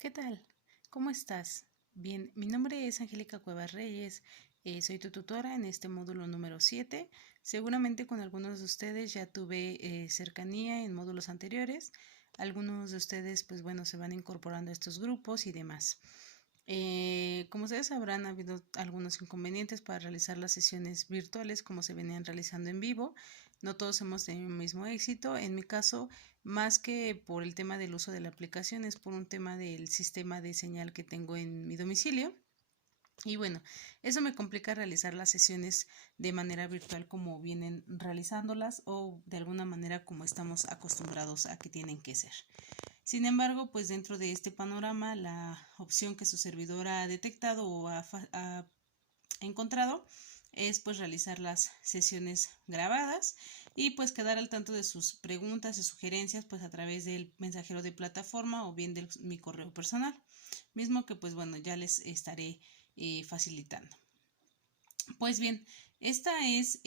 ¿Qué tal? ¿Cómo estás? Bien, mi nombre es Angélica Cuevas Reyes, soy tu tutora en este módulo número 7. Seguramente con algunos de ustedes ya tuve cercanía en módulos anteriores. Algunos de ustedes, pues bueno, se van incorporando a estos grupos y demás. Como ustedes sabrán, ha habido algunos inconvenientes para realizar las sesiones virtuales como se venían realizando en vivo. No todos hemos tenido el mismo éxito. En mi caso, más que por el tema del uso de la aplicación, es por un tema del sistema de señal que tengo en mi domicilio. Y bueno, eso me complica realizar las sesiones de manera virtual como vienen realizándolas o de alguna manera como estamos acostumbrados a que tienen que ser. Sin embargo, pues dentro de este panorama, la opción que su servidor ha detectado o ha encontrado es pues realizar las sesiones grabadas y pues quedar al tanto de sus preguntas y sugerencias pues a través del mensajero de plataforma o bien de mi correo personal, mismo que pues bueno ya les estaré facilitando. Pues bien, esta es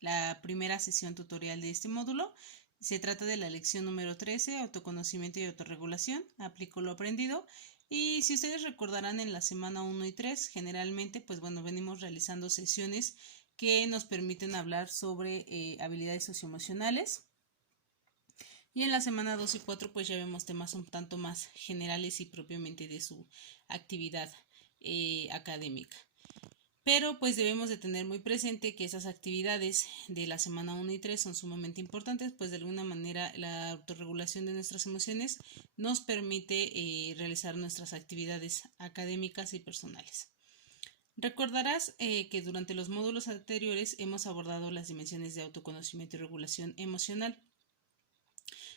la primera sesión tutorial de este módulo. Se trata de la lección número 13, autoconocimiento y autorregulación. Aplico lo aprendido. Y si ustedes recordarán en la semana 1 y 3, generalmente, pues bueno, venimos realizando sesiones que nos permiten hablar sobre habilidades socioemocionales. Y en la semana 2 y 4, pues ya vemos temas un tanto más generales y propiamente de su actividad académica. Pero pues debemos de tener muy presente que esas actividades de la semana 1 y 3 son sumamente importantes, pues de alguna manera la autorregulación de nuestras emociones nos permite realizar nuestras actividades académicas y personales. Recordarás que durante los módulos anteriores hemos abordado las dimensiones de autoconocimiento y regulación emocional,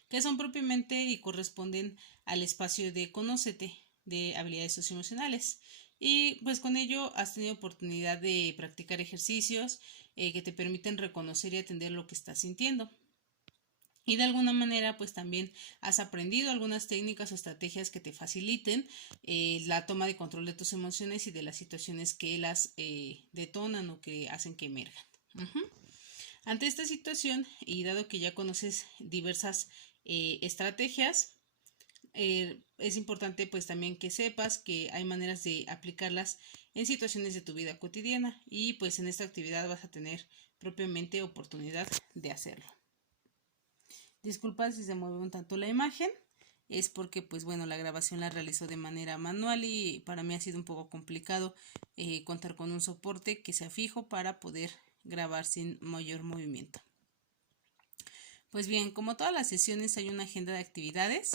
que son propiamente y corresponden al espacio de Conócete de habilidades socioemocionales. Y pues con ello has tenido oportunidad de practicar ejercicios que te permiten reconocer y atender lo que estás sintiendo. Y de alguna manera pues también has aprendido algunas técnicas o estrategias que te faciliten la toma de control de tus emociones y de las situaciones que las detonan o que hacen que emerjan. Ante esta situación y dado que ya conoces diversas estrategias, es importante pues también que sepas que hay maneras de aplicarlas en situaciones de tu vida cotidiana y pues en esta actividad vas a tener propiamente oportunidad de hacerlo. Disculpa si se mueve un tanto la imagen, es porque pues bueno la grabación la realizo de manera manual y para mí ha sido un poco complicado contar con un soporte que sea fijo para poder grabar sin mayor movimiento. Pues bien, como todas las sesiones hay una agenda de actividades.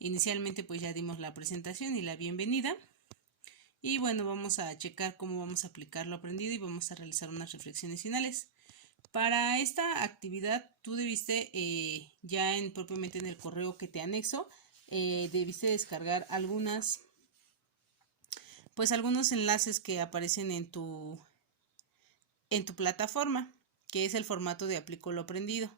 Inicialmente pues ya dimos la presentación y la bienvenida. Y bueno, vamos a checar cómo vamos a aplicar lo aprendido y vamos a realizar unas reflexiones finales. Para esta actividad tú debiste ya propiamente en el correo que te anexo, debiste descargar algunos enlaces que aparecen en tu plataforma, que es el formato de aplico lo aprendido.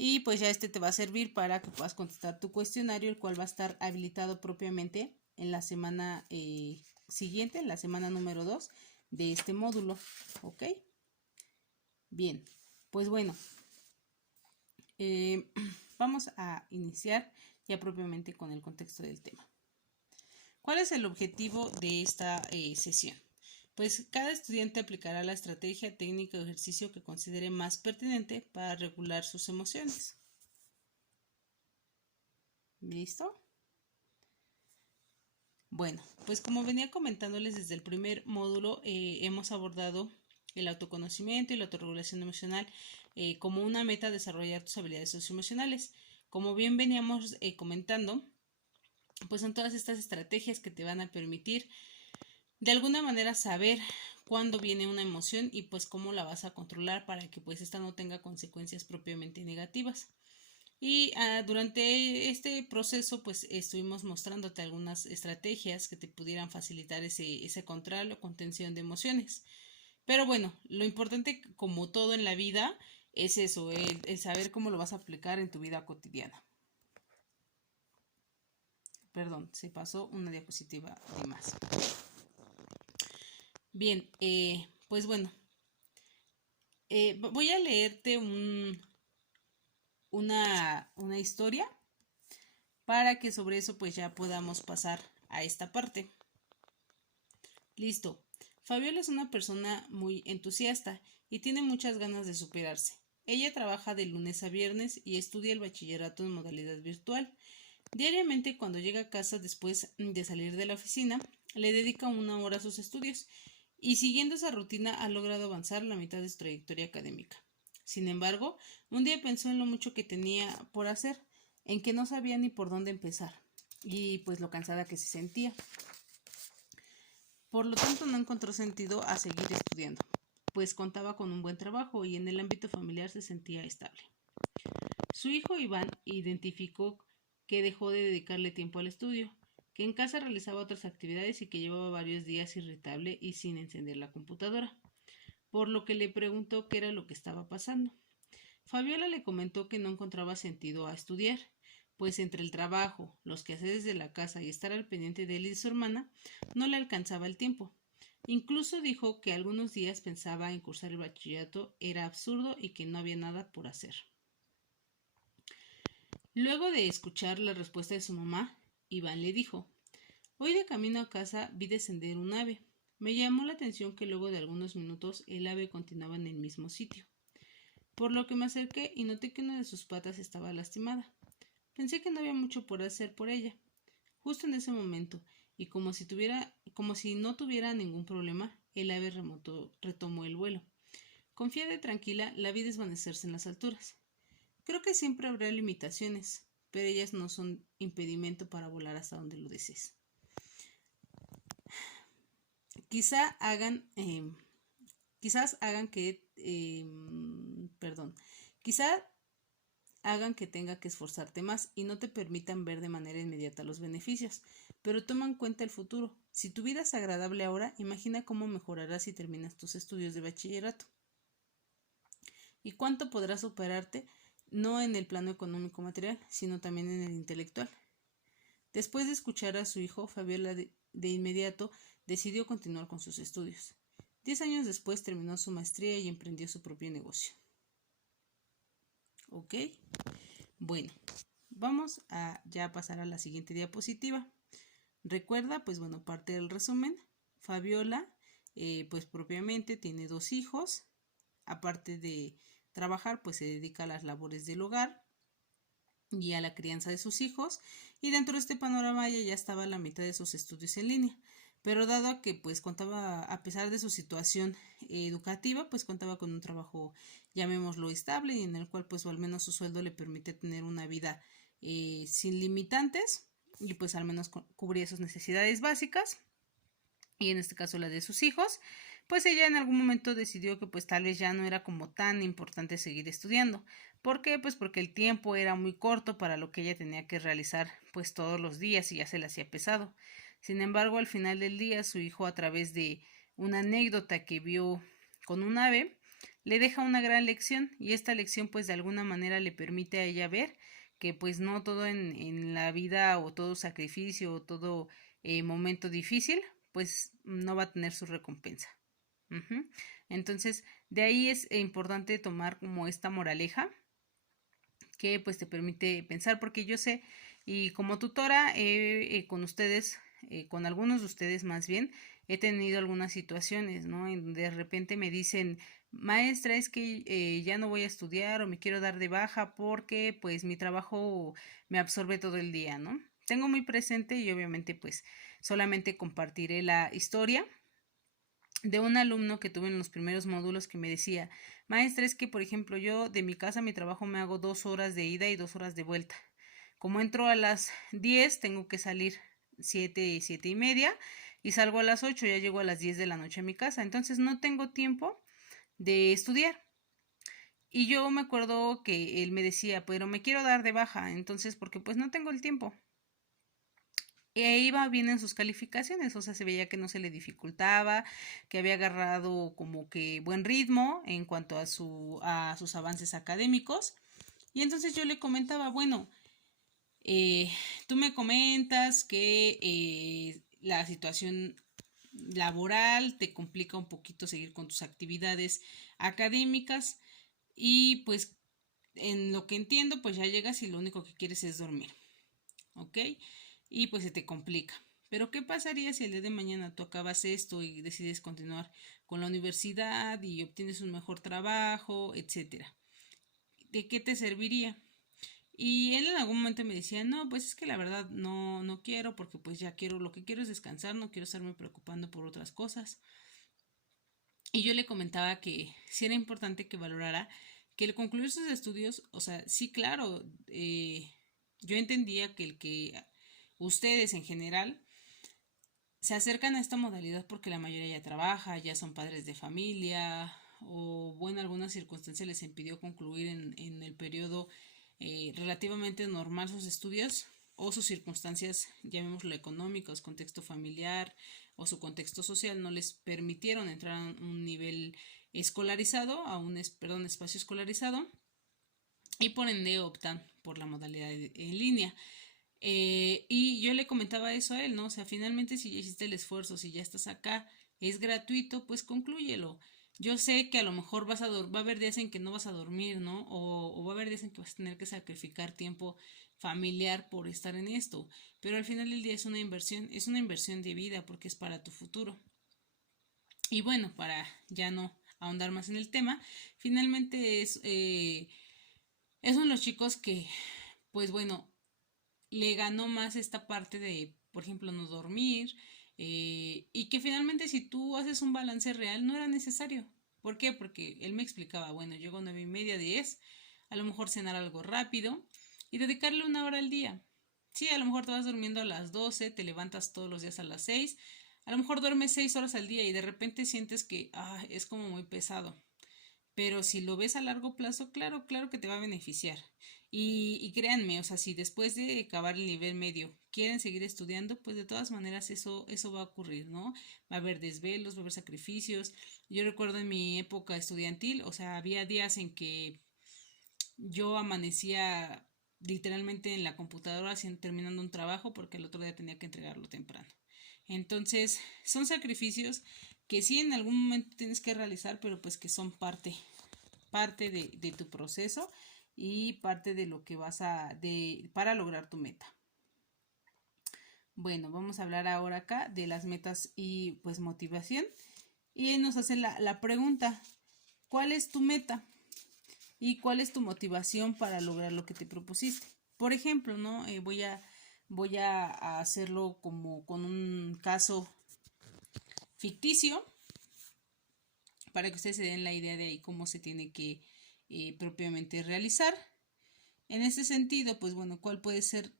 Y pues ya este te va a servir para que puedas contestar tu cuestionario, el cual va a estar habilitado propiamente en la semana siguiente, en la semana número 2 de este módulo. ¿Ok? Bien, pues bueno, vamos a iniciar ya propiamente con el contexto del tema. ¿Cuál es el objetivo de esta sesión? Pues cada estudiante aplicará la estrategia, técnica o ejercicio que considere más pertinente para regular sus emociones. ¿Listo? Bueno, pues como venía comentándoles desde el primer módulo, hemos abordado el autoconocimiento y la autorregulación emocional como una meta desarrollar tus habilidades socioemocionales. Como bien veníamos comentando, pues son todas estas estrategias que te van a permitir de alguna manera saber cuándo viene una emoción y pues cómo la vas a controlar para que pues esta no tenga consecuencias propiamente negativas. Y durante este proceso pues estuvimos mostrándote algunas estrategias que te pudieran facilitar ese control o contención de emociones. Pero bueno, lo importante como todo en la vida es eso, el saber cómo lo vas a aplicar en tu vida cotidiana. Perdón, se pasó una diapositiva de más. Bien, pues bueno, voy a leerte una historia para que sobre eso pues ya podamos pasar a esta parte. Listo. Fabiola es una persona muy entusiasta y tiene muchas ganas de superarse. Ella trabaja de lunes a viernes y estudia el bachillerato en modalidad virtual. Diariamente, cuando llega a casa después de salir de la oficina, le dedica 1 hora a sus estudios y siguiendo esa rutina ha logrado avanzar la mitad de su trayectoria académica. Sin embargo, un día pensó en lo mucho que tenía por hacer, en que no sabía ni por dónde empezar y pues lo cansada que se sentía. Por lo tanto, no encontró sentido a seguir estudiando, pues contaba con un buen trabajo y en el ámbito familiar se sentía estable. Su hijo Iván identificó que dejó de dedicarle tiempo al estudio, que en casa realizaba otras actividades y que llevaba varios días irritable y sin encender la computadora, por lo que le preguntó qué era lo que estaba pasando. Fabiola le comentó que no encontraba sentido a estudiar, pues entre el trabajo, los quehaceres de la casa y estar al pendiente de él y de su hermana, no le alcanzaba el tiempo. Incluso dijo que algunos días pensaba en cursar el bachillerato era absurdo y que no había nada por hacer. Luego de escuchar la respuesta de su mamá, Iván le dijo: Hoy de camino a casa vi descender un ave. Me llamó la atención que luego de algunos minutos el ave continuaba en el mismo sitio, por lo que me acerqué y noté que una de sus patas estaba lastimada. Pensé que no había mucho por hacer por ella. Justo en ese momento, y como si no tuviera ningún problema, el ave retomó el vuelo. Confiada y tranquila, la vi desvanecerse en las alturas. Creo que siempre habrá limitaciones, pero ellas no son impedimento para volar hasta donde lo desees. Quizás hagan que tenga que esforzarte más y no te permitan ver de manera inmediata los beneficios, pero toma en cuenta el futuro. Si tu vida es agradable ahora, imagina cómo mejorarás si terminas tus estudios de bachillerato. ¿Y cuánto podrás superarte? No en el plano económico material, sino también en el intelectual. Después de escuchar a su hijo, Fabiola de inmediato decidió continuar con sus estudios. 10 años después terminó su maestría y emprendió su propio negocio. ¿Ok? Bueno, vamos a ya pasar a la siguiente diapositiva. Recuerda, pues bueno, parte del resumen. Fabiola, pues propiamente tiene 2 hijos. Aparte de trabajar, pues se dedica a las labores del hogar y a la crianza de sus hijos, y dentro de este panorama ella ya estaba a la mitad de sus estudios en línea, pero dado a que pues contaba, a pesar de su situación educativa, pues contaba con un trabajo, llamémoslo estable, y en el cual pues o al menos su sueldo le permite tener una vida sin limitantes y pues al menos cubría sus necesidades básicas, y en este caso la de sus hijos. Pues ella en algún momento decidió que pues tal vez ya no era como tan importante seguir estudiando. ¿Por qué? Pues porque el tiempo era muy corto para lo que ella tenía que realizar pues todos los días y ya se le hacía pesado. Sin embargo, al final del día, su hijo, a través de una anécdota que vio con un ave, le deja una gran lección, y esta lección pues de alguna manera le permite a ella ver que pues no todo en la vida o todo sacrificio o todo momento difícil pues no va a tener su recompensa. Entonces, de ahí es importante tomar como esta moraleja que pues te permite pensar, porque yo sé, y como tutora con ustedes, con algunos de ustedes más bien, he tenido algunas situaciones, ¿no? En donde de repente me dicen: maestra, es que ya no voy a estudiar o me quiero dar de baja porque pues mi trabajo me absorbe todo el día, ¿no? Tengo muy presente y obviamente pues solamente compartiré la historia de un alumno que tuve en los primeros módulos que me decía: maestra, es que por ejemplo yo de mi casa a mi trabajo me hago 2 horas de ida y 2 horas de vuelta. Como entro a las 10, tengo que salir 7, 7:30 y salgo a las 8, ya llego a las 10 de la noche a mi casa. Entonces no tengo tiempo de estudiar. Y yo me acuerdo que él me decía: pero me quiero dar de baja, entonces porque pues no tengo el tiempo. E iba bien en sus calificaciones, o sea, se veía que no se le dificultaba, que había agarrado como que buen ritmo en cuanto a sus avances académicos. Y entonces yo le comentaba: bueno, tú me comentas que la situación laboral te complica un poquito seguir con tus actividades académicas, y pues en lo que entiendo pues ya llegas y lo único que quieres es dormir. ¿ok? Y pues se te complica. Pero ¿qué pasaría si el día de mañana tú acabas esto y decides continuar con la universidad y obtienes un mejor trabajo, etcétera? ¿De qué te serviría? Y él en algún momento me decía, no, pues es que la verdad no quiero porque pues ya quiero, lo que quiero es descansar, no quiero estarme preocupando por otras cosas. Y yo le comentaba que sí era importante que valorara que el concluir sus estudios, o sea, sí, claro, yo entendía que el que ustedes en general se acercan a esta modalidad porque la mayoría ya trabaja, ya son padres de familia o bueno, alguna circunstancia les impidió concluir en el periodo relativamente normal sus estudios o sus circunstancias, llamémoslo económicas, contexto familiar o su contexto social no les permitieron entrar a un nivel escolarizado, perdón, espacio escolarizado y por ende optan por la modalidad en línea. Y yo le comentaba eso a él, ¿no? O sea, finalmente si ya hiciste el esfuerzo, si ya estás acá, es gratuito, pues conclúyelo. Yo sé que a lo mejor va a haber días en que no vas a dormir, ¿no? O va a haber días en que vas a tener que sacrificar tiempo familiar por estar en esto. Pero al final del día es una inversión de vida porque es para tu futuro. Y bueno, para ya no ahondar más en el tema, finalmente es uno de los chicos que, pues bueno, le ganó más esta parte de, por ejemplo, no dormir, y que finalmente si tú haces un balance real no era necesario. ¿Por qué? Porque él me explicaba, bueno, llego a 9:30, 10, a lo mejor cenar algo rápido y dedicarle 1 hora al día. Sí, a lo mejor te vas durmiendo a las 12, te levantas todos los días a las 6, a lo mejor duermes 6 horas al día y de repente sientes que es como muy pesado. Pero si lo ves a largo plazo, claro, claro que te va a beneficiar. Y créanme, o sea, si después de acabar el nivel medio quieren seguir estudiando, pues de todas maneras eso va a ocurrir, ¿no? Va a haber desvelos, va a haber sacrificios. Yo recuerdo en mi época estudiantil, o sea, había días en que yo amanecía literalmente en la computadora terminando un trabajo porque el otro día tenía que entregarlo temprano. Entonces, son sacrificios que sí en algún momento tienes que realizar, pero pues que son parte de tu proceso y parte de lo que para lograr tu meta. Bueno, vamos a hablar ahora acá de las metas y pues motivación. Y nos hace la pregunta, ¿cuál es tu meta? ¿Y cuál es tu motivación para lograr lo que te propusiste? Por ejemplo, ¿no? Voy a hacerlo como con un caso ficticio para que ustedes se den la idea de ahí cómo se tiene que propiamente realizar. En ese sentido, pues bueno, ¿cuál puede ser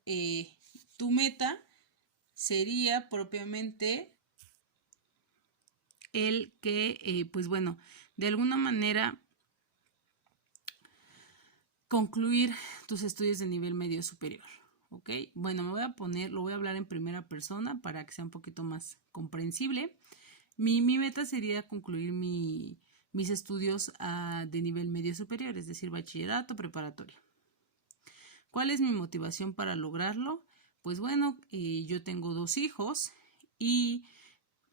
tu meta? Sería propiamente el que, pues bueno, de alguna manera concluir tus estudios de nivel medio superior. ¿Ok? Bueno, lo voy a hablar en primera persona para que sea un poquito más comprensible. Mi meta sería concluir mis estudios de nivel medio superior, es decir, bachillerato, preparatoria. ¿Cuál es mi motivación para lograrlo? Pues bueno, yo tengo 2 hijos y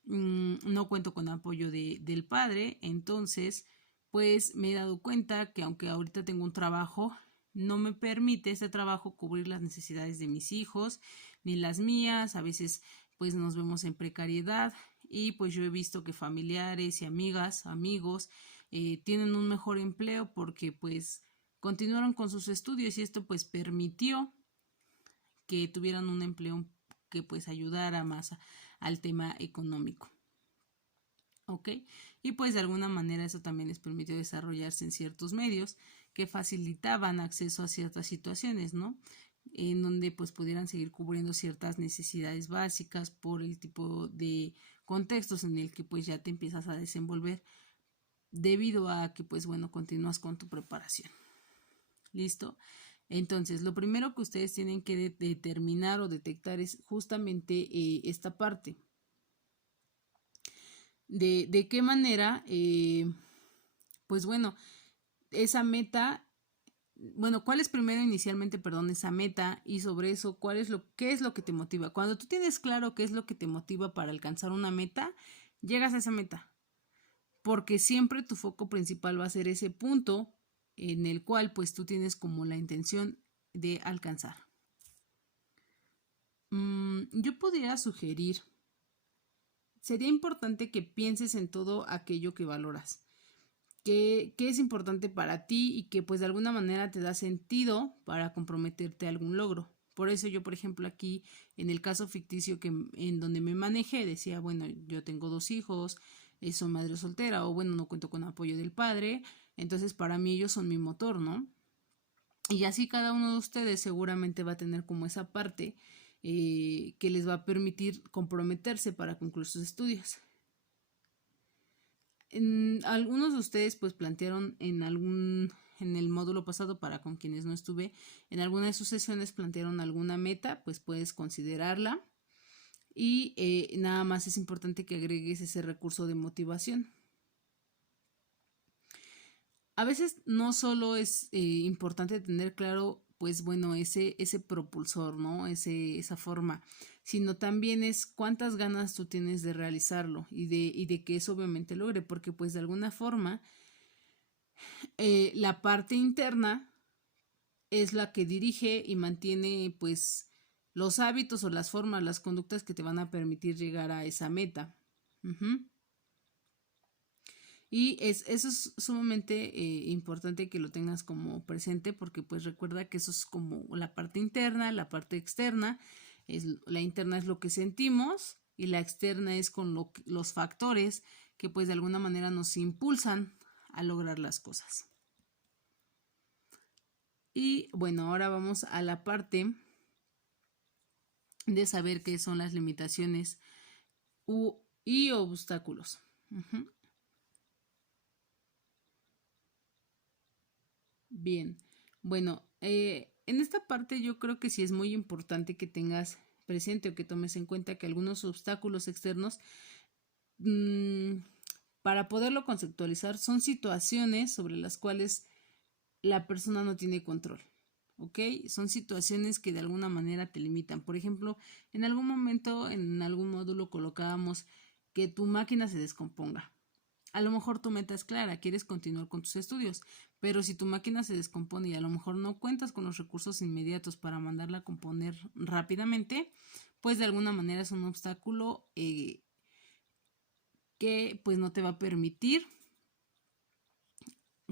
no cuento con apoyo del padre, entonces pues me he dado cuenta que aunque ahorita tengo un trabajo, no me permite ese trabajo cubrir las necesidades de mis hijos ni las mías. A veces pues nos vemos en precariedad y pues yo he visto que familiares y amigas, amigos tienen un mejor empleo porque pues continuaron con sus estudios y esto pues permitió que tuvieran un empleo que pues ayudara más al tema económico. ¿Ok? Y pues de alguna manera eso también les permitió desarrollarse en ciertos medios que facilitaban acceso a ciertas situaciones, ¿no? En donde pues pudieran seguir cubriendo ciertas necesidades básicas por el tipo de contextos en el que pues ya te empiezas a desenvolver debido a que pues bueno continúas con tu preparación. ¿Listo? Entonces, lo primero que ustedes tienen que determinar o detectar es justamente esta parte. De qué manera, pues bueno, esa meta, bueno, ¿cuál es primero inicialmente, perdón, esa meta? Y sobre eso, qué es lo que te motiva? Cuando tú tienes claro qué es lo que te motiva para alcanzar una meta, llegas a esa meta. Porque siempre tu foco principal va a ser ese punto en el cual pues tú tienes como la intención de alcanzar. Yo podría sugerir, sería importante que pienses en todo aquello que valoras, que es importante para ti y que pues de alguna manera te da sentido para comprometerte a algún logro. Por eso yo, por ejemplo, aquí en el caso ficticio en donde me manejé, decía, bueno, yo tengo 2 hijos, soy madre soltera o bueno, no cuento con apoyo del padre, entonces para mí ellos son mi motor, ¿no? Y así cada uno de ustedes seguramente va a tener como esa parte que les va a permitir comprometerse para concluir sus estudios. Algunos de ustedes pues plantearon en el módulo pasado, para con quienes no estuve, en alguna de sus sesiones plantearon alguna meta, pues puedes considerarla y nada más es importante que agregues ese recurso de motivación. A veces no solo es importante tener claro, pues bueno, ese propulsor, ¿no? Esa forma, sino también es cuántas ganas tú tienes de realizarlo y de que eso obviamente logre, porque pues de alguna forma la parte interna es la que dirige y mantiene pues los hábitos o las formas, las conductas que te van a permitir llegar a esa meta. Y eso es sumamente importante que lo tengas como presente, porque pues recuerda que eso es como la parte interna, la parte externa. La interna es lo que sentimos y la externa es con los factores que pues de alguna manera nos impulsan a lograr las cosas. Y bueno, ahora vamos a la parte de saber qué son las limitaciones y obstáculos. Bien, bueno, en esta parte yo creo que sí es muy importante que tengas presente o que tomes en cuenta que algunos obstáculos externos, para poderlo conceptualizar, son situaciones sobre las cuales la persona no tiene control. ¿Ok? Son situaciones que de alguna manera te limitan. Por ejemplo, en algún momento, en algún módulo colocábamos que tu máquina se descomponga. A lo mejor tu meta es clara, quieres continuar con tus estudios, pero si tu máquina se descompone y a lo mejor no cuentas con los recursos inmediatos para mandarla a componer rápidamente, pues de alguna manera es un obstáculo que pues no te va a permitir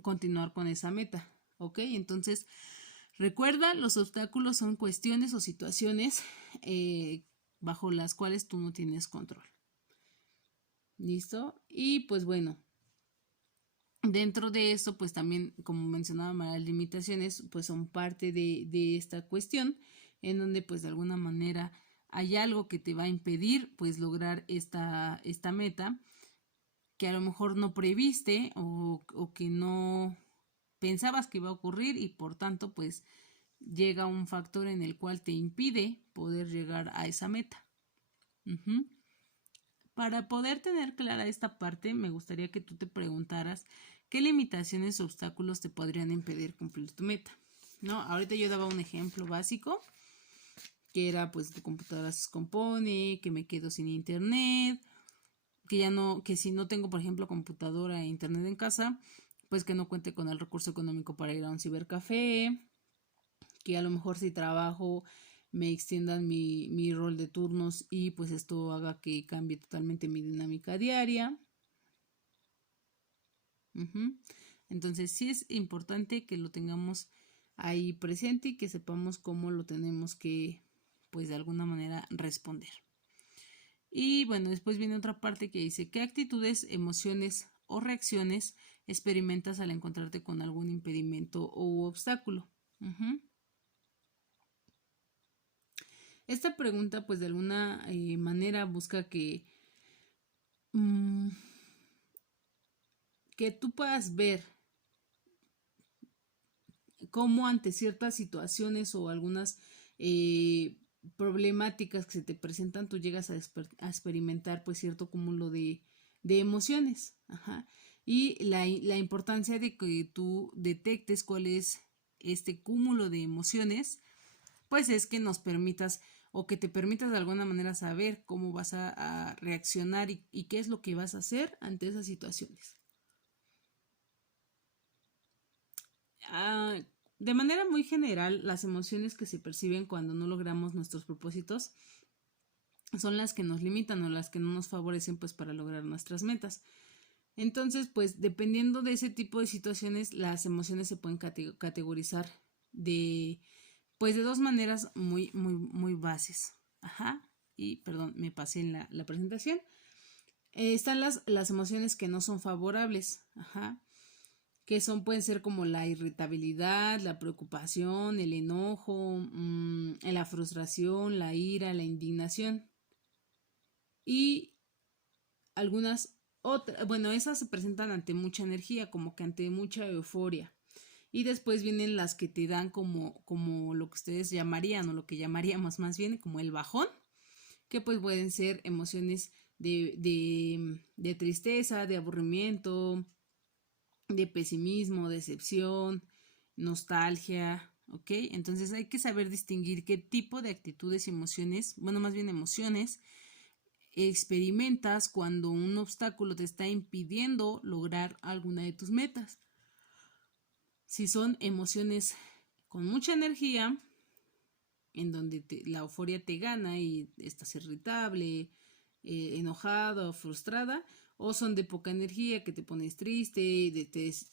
continuar con esa meta. ¿Ok? Entonces, recuerda, los obstáculos son cuestiones o situaciones bajo las cuales tú no tienes control. ¿Listo? Y pues bueno, dentro de esto, pues también, como mencionaba, las limitaciones pues son parte de esta cuestión, en donde pues de alguna manera hay algo que te va a impedir pues lograr esta meta que a lo mejor no previste o que no pensabas que iba a ocurrir y por tanto pues llega un factor en el cual te impide poder llegar a esa meta. Para poder tener clara esta parte, me gustaría que tú te preguntaras qué limitaciones o obstáculos te podrían impedir cumplir tu meta. ¿No? Ahorita yo daba un ejemplo básico, que era pues tu computadora se descompone, que me quedo sin internet, que si no tengo, por ejemplo, computadora e internet en casa, pues que no cuente con el recurso económico para ir a un cibercafé, que a lo mejor si trabajo me extiendan mi rol de turnos y pues esto haga que cambie totalmente mi dinámica diaria. Entonces sí es importante que lo tengamos ahí presente y que sepamos cómo lo tenemos que pues de alguna manera responder. Y bueno, después viene otra parte que dice, ¿qué actitudes, emociones o reacciones experimentas al encontrarte con algún impedimento u obstáculo? Esta pregunta pues de alguna manera busca que tú puedas ver cómo ante ciertas situaciones o algunas problemáticas que se te presentan, tú llegas a experimentar pues cierto cúmulo de emociones. Y la importancia de que tú detectes cuál es este cúmulo de emociones, pues es que nos permitas o que te permitas de alguna manera saber cómo vas a reaccionar y qué es lo que vas a hacer ante esas situaciones. De manera muy general, las emociones que se perciben cuando no logramos nuestros propósitos son las que nos limitan o las que no nos favorecen pues para lograr nuestras metas. Entonces, pues dependiendo de ese tipo de situaciones, las emociones se pueden categorizar de pues de dos maneras muy bases. Ajá. Y perdón, me pasé en la presentación. Están las emociones que no son favorables. Ajá. Que pueden ser como la irritabilidad, la preocupación, el enojo, la frustración, la ira, la indignación. Y algunas otras, bueno, esas se presentan ante mucha energía, como que ante mucha euforia. Y después vienen las que te dan como lo que ustedes llamarían, o lo que llamaríamos más bien como el bajón, que pues pueden ser emociones de tristeza, de aburrimiento, de pesimismo, decepción, nostalgia, ¿ok? Entonces hay que saber distinguir qué tipo de actitudes y emociones, bueno, más bien emociones, experimentas cuando un obstáculo te está impidiendo lograr alguna de tus metas. Si son emociones con mucha energía, en donde la euforia te gana y estás irritable, enojada, frustrada, o son de poca energía, que te pones triste,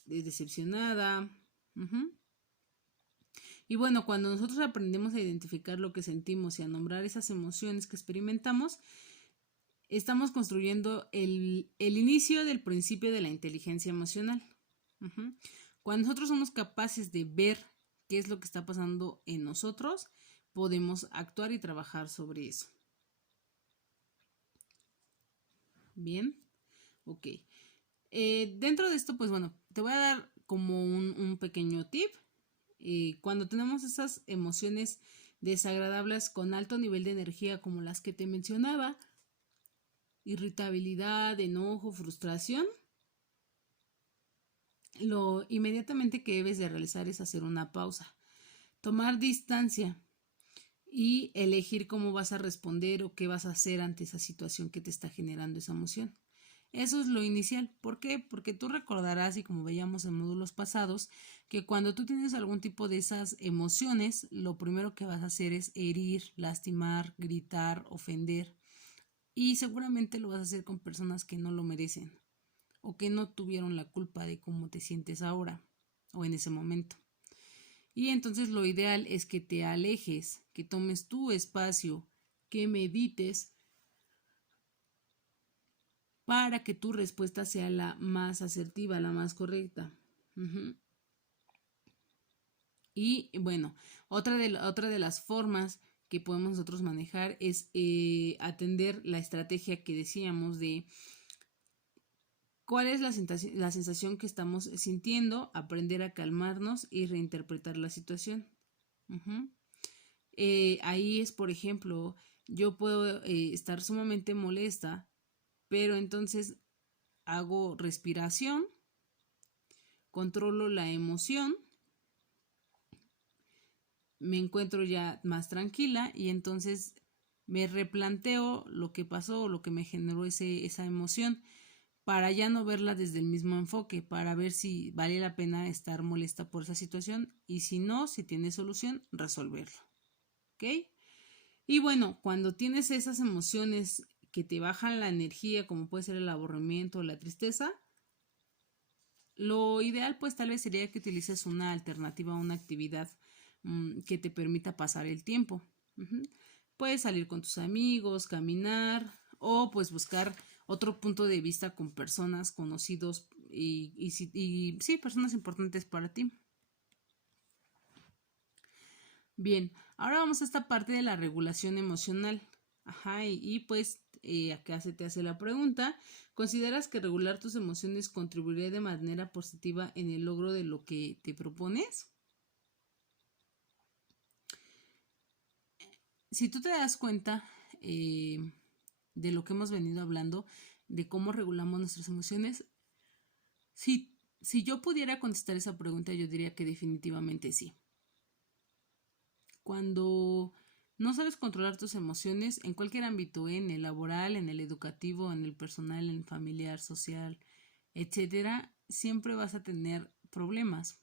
decepcionada. Uh-huh. Y bueno, cuando nosotros aprendemos a identificar lo que sentimos y a nombrar esas emociones que experimentamos, estamos construyendo el inicio del principio de la inteligencia emocional. Uh-huh. Cuando nosotros somos capaces de ver qué es lo que está pasando en nosotros, podemos actuar y trabajar sobre eso. Bien, ok. Dentro de esto, pues bueno, te voy a dar como un pequeño tip. Cuando tenemos esas emociones desagradables con alto nivel de energía, como las que te mencionaba, irritabilidad, enojo, frustración, lo inmediatamente que debes de realizar es hacer una pausa, tomar distancia y elegir cómo vas a responder o qué vas a hacer ante esa situación que te está generando esa emoción. Eso es lo inicial. ¿Por qué? Porque tú recordarás, y como veíamos en módulos pasados, que cuando tú tienes algún tipo de esas emociones, lo primero que vas a hacer es herir, lastimar, gritar, ofender. Y seguramente lo vas a hacer con personas que no lo merecen o que no tuvieron la culpa de cómo te sientes ahora o en ese momento. Y entonces lo ideal es que te alejes, que tomes tu espacio, que medites para que tu respuesta sea la más asertiva, la más correcta. Uh-huh. Y bueno, otra de las formas que podemos nosotros manejar es atender la estrategia que decíamos de cuál es la sensación que estamos sintiendo, aprender a calmarnos y reinterpretar la situación. Uh-huh. Ahí es, por ejemplo, yo puedo estar sumamente molesta, pero entonces hago respiración, controlo la emoción, me encuentro ya más tranquila y entonces me replanteo lo que pasó o lo que me generó esa emoción para ya no verla desde el mismo enfoque, para ver si vale la pena estar molesta por esa situación y si no, si tiene solución, resolverlo. ¿Ok? Y bueno, cuando tienes esas emociones que te bajan la energía, como puede ser el aburrimiento o la tristeza, lo ideal pues tal vez sería que utilices una alternativa, una actividad que te permita pasar el tiempo. Uh-huh. Puedes salir con tus amigos, caminar o pues buscar otro punto de vista con personas conocidos y sí, personas importantes para ti. Bien, ahora vamos a esta parte de la regulación emocional. Ajá, pues acá se te hace la pregunta. ¿Consideras que regular tus emociones contribuiría de manera positiva en el logro de lo que te propones? Si tú te das cuenta de lo que hemos venido hablando, de cómo regulamos nuestras emociones, si yo pudiera contestar esa pregunta, yo diría que definitivamente sí. Cuando no sabes controlar tus emociones en cualquier ámbito, en el laboral, en el educativo, en el personal, en el familiar, social, etcétera, siempre vas a tener problemas.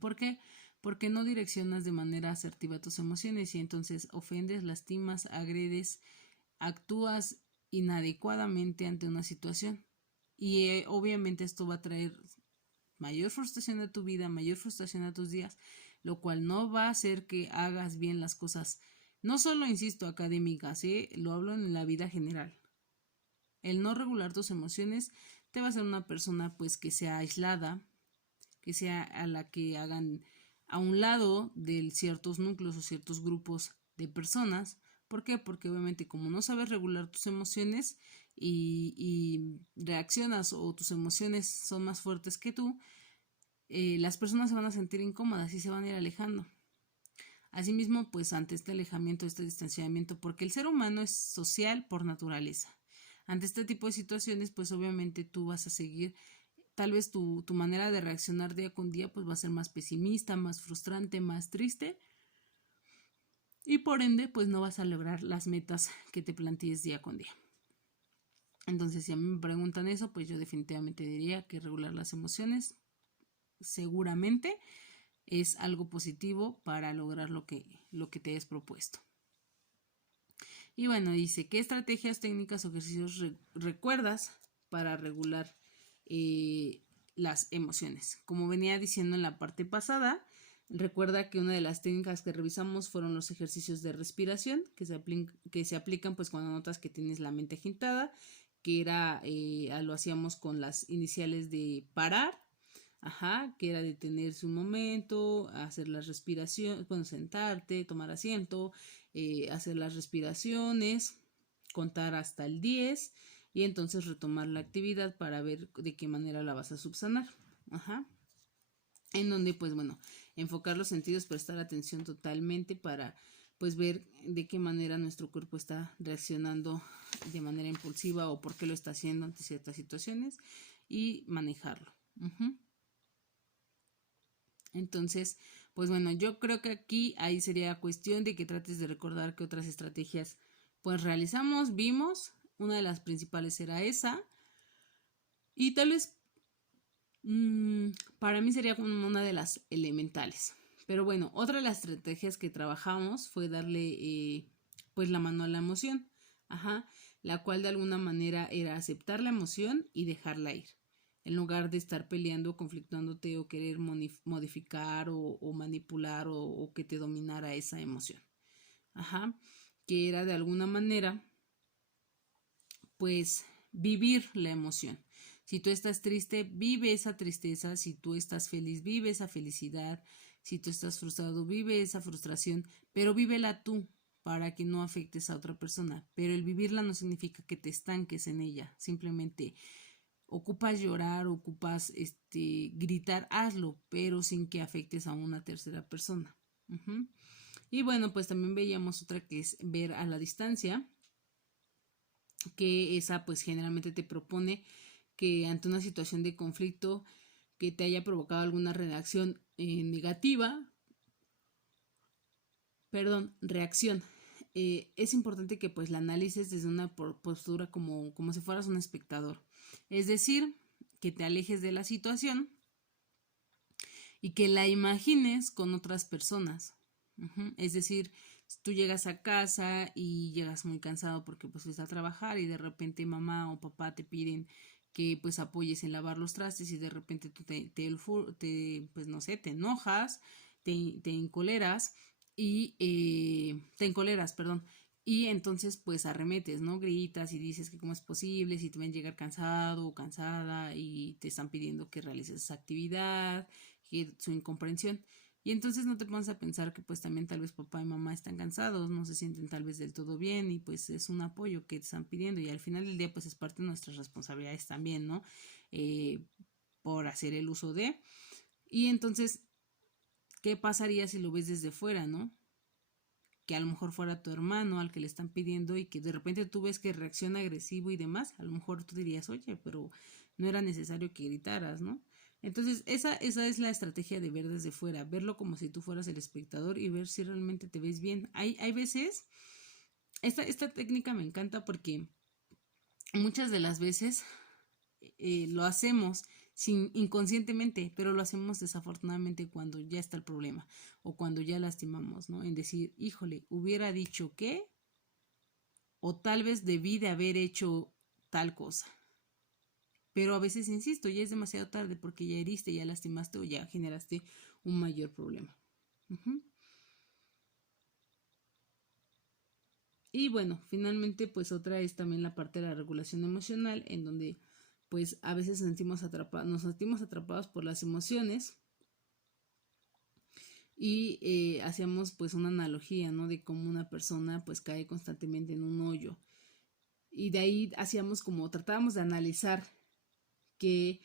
¿Por qué? porque no direccionas de manera asertiva tus emociones y entonces ofendes, lastimas, agredes, actúas inadecuadamente ante una situación. Y obviamente esto va a traer mayor frustración a tu vida, mayor frustración a tus días, lo cual no va a hacer que hagas bien las cosas, no solo, insisto, académicas, lo hablo en la vida general. El no regular tus emociones te va a hacer una persona pues que sea aislada, que sea a la que hagan a un lado de ciertos núcleos o ciertos grupos de personas. ¿Por qué? Porque obviamente como no sabes regular tus emociones y reaccionas o tus emociones son más fuertes que tú, las personas se van a sentir incómodas y se van a ir alejando. Asimismo, pues ante este alejamiento, este distanciamiento, porque el ser humano es social por naturaleza. Ante este tipo de situaciones, pues obviamente tú vas a seguir, tal vez tu manera de reaccionar día con día, pues va a ser más pesimista, más frustrante, más triste. Y por ende, pues no vas a lograr las metas que te plantees día con día. Entonces, si a mí me preguntan eso, pues yo definitivamente diría que regular las emociones seguramente es algo positivo para lograr lo que te hayas propuesto. Y bueno, dice, ¿qué estrategias, técnicas o ejercicios recuerdas para regular las emociones? Como venía diciendo en la parte pasada, recuerda que una de las técnicas que revisamos fueron los ejercicios de respiración que se aplican pues cuando notas que tienes la mente agitada, que era, lo hacíamos con las iniciales de parar, que era detenerse un momento, hacer las respiraciones, bueno, sentarte, tomar asiento, hacer las respiraciones, contar hasta el 10 y entonces retomar la actividad para ver de qué manera la vas a subsanar. En donde, pues bueno, enfocar los sentidos, prestar atención totalmente para pues ver de qué manera nuestro cuerpo está reaccionando de manera impulsiva o por qué lo está haciendo ante ciertas situaciones y manejarlo. Entonces, pues bueno, yo creo que aquí ahí sería cuestión de que trates de recordar qué otras estrategias pues realizamos, vimos. Una de las principales era esa. Y tal vez para mí sería como una de las elementales. Pero bueno, otra de las estrategias que trabajamos fue darle pues la mano a la emoción. La cual de alguna manera era aceptar la emoción y dejarla ir. En lugar de estar peleando, conflictándote o querer modificar o manipular o que te dominara esa emoción. Que era de alguna manera, pues, vivir la emoción. Si tú estás triste, vive esa tristeza. Si tú estás feliz, vive esa felicidad. Si tú estás frustrado, vive esa frustración, pero vívela tú para que no afectes a otra persona. Pero el vivirla no significa que te estanques en ella, simplemente ocupas llorar, ocupas gritar, hazlo, pero sin que afectes a una tercera persona. Y bueno, pues también veíamos otra que es ver a la distancia, que esa pues generalmente te propone que ante una situación de conflicto que te haya provocado alguna reacción reacción. Es importante que pues la analices desde una postura como si fueras un espectador. Es decir, que te alejes de la situación y que la imagines con otras personas. Es decir, si tú llegas a casa y llegas muy cansado porque pues fuiste a trabajar y de repente mamá o papá te piden que pues apoyes en lavar los trastes y de repente tú pues no sé, te enojas, te encoleras y te encoleras, perdón, y entonces pues arremetes, ¿no? Gritas y dices que cómo es posible si te ven llegar cansado o cansada y te están pidiendo que realices esa actividad, que su incomprensión. Y entonces no te pones a pensar que pues también tal vez papá y mamá están cansados, no se sienten tal vez del todo bien y pues es un apoyo que te están pidiendo y al final del día pues es parte de nuestras responsabilidades también, ¿no? Por hacer el uso de. Y entonces, ¿qué pasaría si lo ves desde fuera, no? Que a lo mejor fuera tu hermano al que le están pidiendo y que de repente tú ves que reacciona agresivo y demás, a lo mejor tú dirías, oye, pero no era necesario que gritaras, ¿no? Entonces, esa es la estrategia de ver desde fuera, verlo como si tú fueras el espectador y ver si realmente te ves bien. Hay veces, esta técnica me encanta porque muchas de las veces lo hacemos inconscientemente, pero lo hacemos desafortunadamente cuando ya está el problema o cuando ya lastimamos, ¿no? En decir, híjole, hubiera dicho qué, o tal vez debí de haber hecho tal cosa. Pero a veces, insisto, ya es demasiado tarde porque ya heriste, ya lastimaste o ya generaste un mayor problema. Y bueno, finalmente pues otra es también la parte de la regulación emocional, en donde pues a veces nos sentimos atrapados por las emociones y hacíamos pues una analogía, ¿no? De cómo una persona pues cae constantemente en un hoyo. Y de ahí tratábamos de analizar que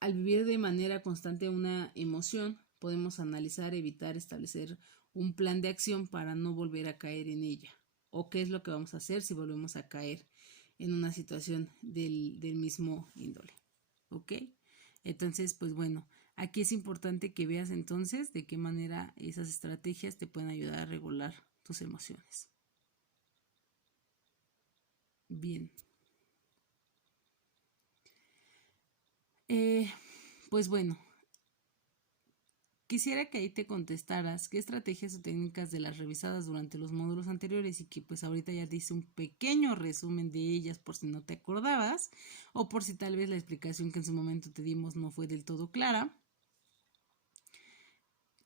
al vivir de manera constante una emoción, podemos analizar, evitar, establecer un plan de acción para no volver a caer en ella. O qué es lo que vamos a hacer si volvemos a caer en una situación del mismo índole. ¿Ok? Entonces, pues bueno, aquí es importante que veas entonces de qué manera esas estrategias te pueden ayudar a regular tus emociones. Bien. Pues bueno, quisiera que ahí te contestaras qué estrategias o técnicas de las revisadas durante los módulos anteriores y que pues ahorita ya te hice un pequeño resumen de ellas por si no te acordabas o por si tal vez la explicación que en su momento te dimos no fue del todo clara,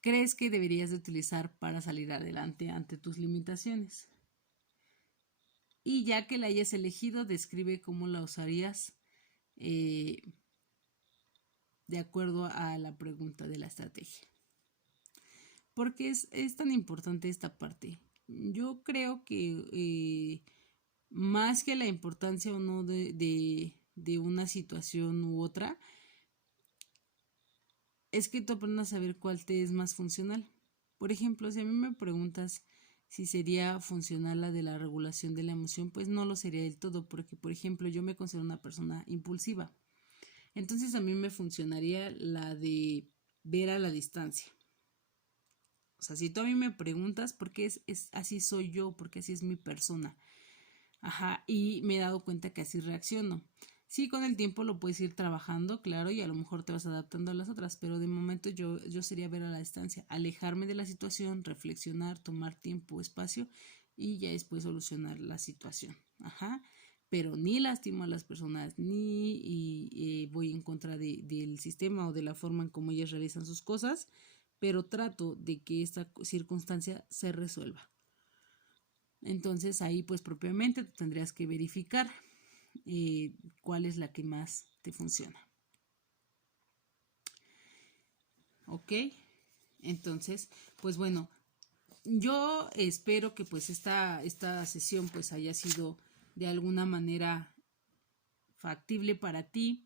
crees que deberías de utilizar para salir adelante ante tus limitaciones. Y ya que la hayas elegido, describe cómo la usarías de acuerdo a la pregunta de la estrategia. ¿Por qué es tan importante esta parte? Yo creo que más que la importancia o no de una situación u otra, es que tú aprendas a ver cuál te es más funcional. Por ejemplo, si a mí me preguntas si sería funcional la de la regulación de la emoción, pues no lo sería del todo, porque por ejemplo yo me considero una persona impulsiva. Entonces a mí me funcionaría la de ver a la distancia. O sea, si tú a mí me preguntas por qué así soy yo, porque así es mi persona. Ajá, y me he dado cuenta que así reacciono. Sí, con el tiempo lo puedes ir trabajando, claro, y a lo mejor te vas adaptando a las otras, pero de momento yo sería ver a la distancia, alejarme de la situación, reflexionar, tomar tiempo, espacio y ya después solucionar la situación. Ajá, pero ni lastimo a las personas, ni voy en contra del sistema o de la forma en cómo ellas realizan sus cosas, pero trato de que esta circunstancia se resuelva. Entonces ahí pues propiamente tendrías que verificar cuál es la que más te funciona. ¿Ok? Entonces, pues bueno, yo espero que pues esta sesión pues haya sido de alguna manera factible para ti.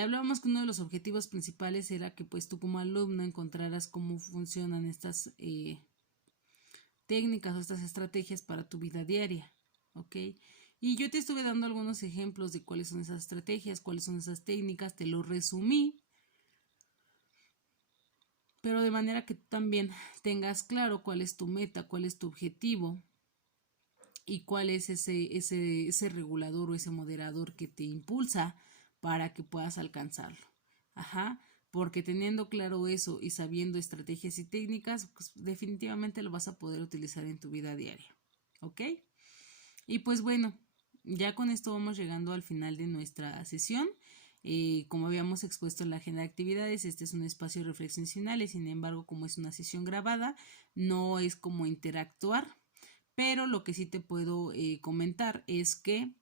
Hablábamos que uno de los objetivos principales era que pues tú como alumno encontraras cómo funcionan estas técnicas o estas estrategias para tu vida diaria, ¿ok? Y yo te estuve dando algunos ejemplos de cuáles son esas estrategias, cuáles son esas técnicas, te lo resumí, pero de manera que tú también tengas claro cuál es tu meta, cuál es tu objetivo y cuál es ese regulador o ese moderador que te impulsa para que puedas alcanzarlo. Ajá, porque teniendo claro eso y sabiendo estrategias y técnicas, pues definitivamente lo vas a poder utilizar en tu vida diaria. ¿Ok? Y pues bueno, ya con esto vamos llegando al final de nuestra sesión. Como habíamos expuesto en la agenda de actividades, este es un espacio de reflexiones finales, sin embargo, como es una sesión grabada, no es como interactuar, pero lo que sí te puedo comentar es que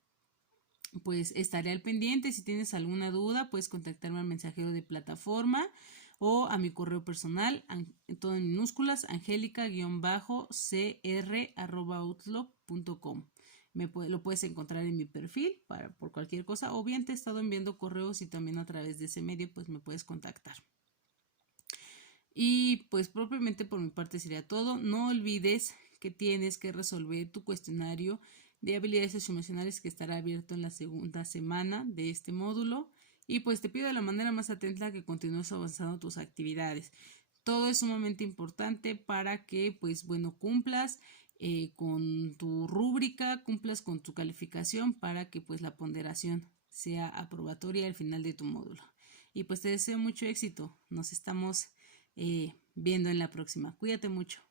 pues estaré al pendiente. Si tienes alguna duda, puedes contactarme al mensajero de plataforma o a mi correo personal, todo en minúsculas, angelica-cr@outlook.com. Lo puedes encontrar en mi perfil por cualquier cosa, o bien te he estado enviando correos y también a través de ese medio pues me puedes contactar. Y pues propiamente por mi parte sería todo. No olvides que tienes que resolver tu cuestionario de habilidades socioemocionales que estará abierto en la segunda semana de este módulo. Y pues te pido de la manera más atenta que continúes avanzando tus actividades. Todo es sumamente importante para que pues bueno cumplas con tu rúbrica, cumplas con tu calificación para que pues la ponderación sea aprobatoria al final de tu módulo. Y pues te deseo mucho éxito. Nos estamos viendo en la próxima. Cuídate mucho.